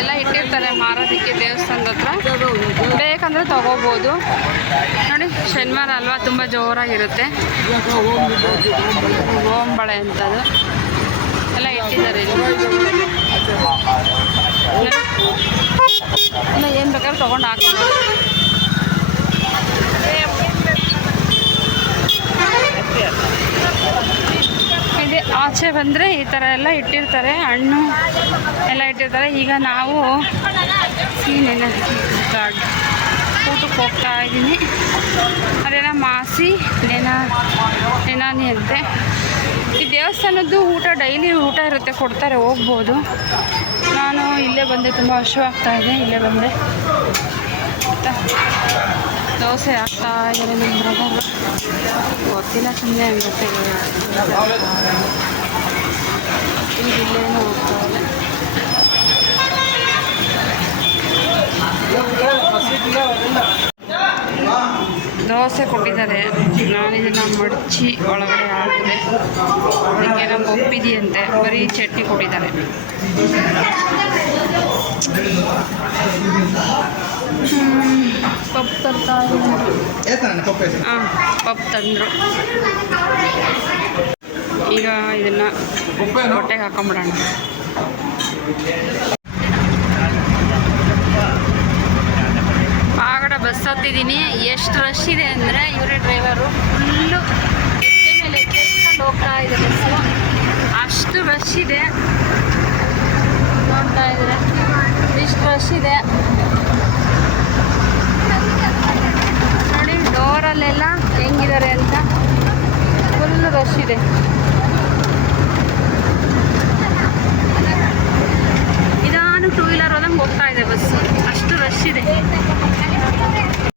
ಎಲ್ಲ ಇಟ್ಟಿರ್ತಾರೆ ಮಾರೋದಕ್ಕೆ ದೇವಸ್ಥಾನದ ಹತ್ರ, ಬೇಕಂದರೆ ತಗೋಬೋದು. ನೋಡಿ ಶನಿವಾರ ಅಲ್ವಾ, ತುಂಬ ಜೋರಾಗಿರುತ್ತೆ. ಓಂಬಳೆ ಅಂತದು ಎಲ್ಲ ಇಟ್ಟಿದ್ದಾರೆ ಇಲ್ಲಿ. ಏನು ಬೇಕಾದ್ರೂ ತೊಗೊಂಡು ಹಾಕ್ಬೋದು. ಇದೆ ಆಚೆ ಬಂದರೆ ಈ ಥರ ಎಲ್ಲ ಇಟ್ಟಿರ್ತಾರೆ, ಹಣ್ಣು ಎಲ್ಲ ಇಟ್ಟಿರ್ತಾರೆ. ಈಗ ನಾವು ಊಟಕ್ಕೆ ಹೋಗ್ತಾ ಇದ್ದೀನಿ. ಅದೇನ ಮಾಸಿ ನೆನಾನಿ ಅಂತೆ. ಈ ದೇವಸ್ಥಾನದ್ದು ಊಟ ಡೈಲಿ ಊಟ ಇರುತ್ತೆ, ಕೊಡ್ತಾರೆ, ಹೋಗ್ಬೋದು. ನಾನು ಇಲ್ಲೇ ಬಂದೆ, ತುಂಬ ಹಸಿವಾಗ್ತಾ ಇದೆ, ಇಲ್ಲೇ ಬಂದೆ. ದೋಸೆ ಹಾಕ್ತಾ ಇದ್ದಾರೆ ನಮ್ಮ ಬ್ರದರ್, ಗೊತ್ತಿಲ್ಲ, ಸುಮ್ಮನೆ ಅನ್ಸುತ್ತೆ. ಇಲ್ಲೇನು ಹೋಗ್ತಾ ಇದೆ. ದೋಸೆ ಕೊಟ್ಟಿದ್ದಾರೆ, ನಾನು ಇದನ್ನು ಮಡಚಿ ಒಳಗಡೆ ಹಾಕಿದೆ. ಅದಕ್ಕೆ ನಮ್ಮ ಒಪ್ಪಿದೆಯಂತೆ, ಬರೀ ಚಟ್ನಿ ಕೊಟ್ಟಿದ್ದಾರೆ. ಪಪ್ಪು ತರ್ತಾ ಹಾಂ, ಪಪ್ಪು ತಂದರು. ಈಗ ಇದನ್ನು ಹೊಟ್ಟೆಗೆ ಹಾಕೊಂಬಿಡೋಣ. ಆಗಡ ಬಸ್ ಹತ್ತಿದ್ದೀನಿ. ಎಷ್ಟು ರಶ್ ಇದೆ ಅಂದರೆ ಇವರೇ ಡ್ರೈವರು ಫುಲ್ಲು ಎತ್ತೆ ಮೇಲೆ ಎತ್ಕೊಂಡು ಹೋಗ್ತಾ ಇದೆ ಬಸ್ಸು. ಅಷ್ಟು ರಶ್ ಇದೆ, ನೋಡ್ತಾ ಇದ್ದಾರೆ ಇಷ್ಟು ರಶ್ ಇದೆ ನೋಡಿ. ಡೋರಲ್ಲೆಲ್ಲ ಹೆಂಗಿದ್ದಾರೆ ಅಂತ ಫುಲ್ ರಶ್ ಇದೆ. ನಿಧಾನ ಟೂ ವೀಲರ್ ಹೋದಂಗೆ ಹೋಗ್ತಾ ಇದೆ ಬಸ್ಸು, ಅಷ್ಟು ರಶ್ ಇದೆ.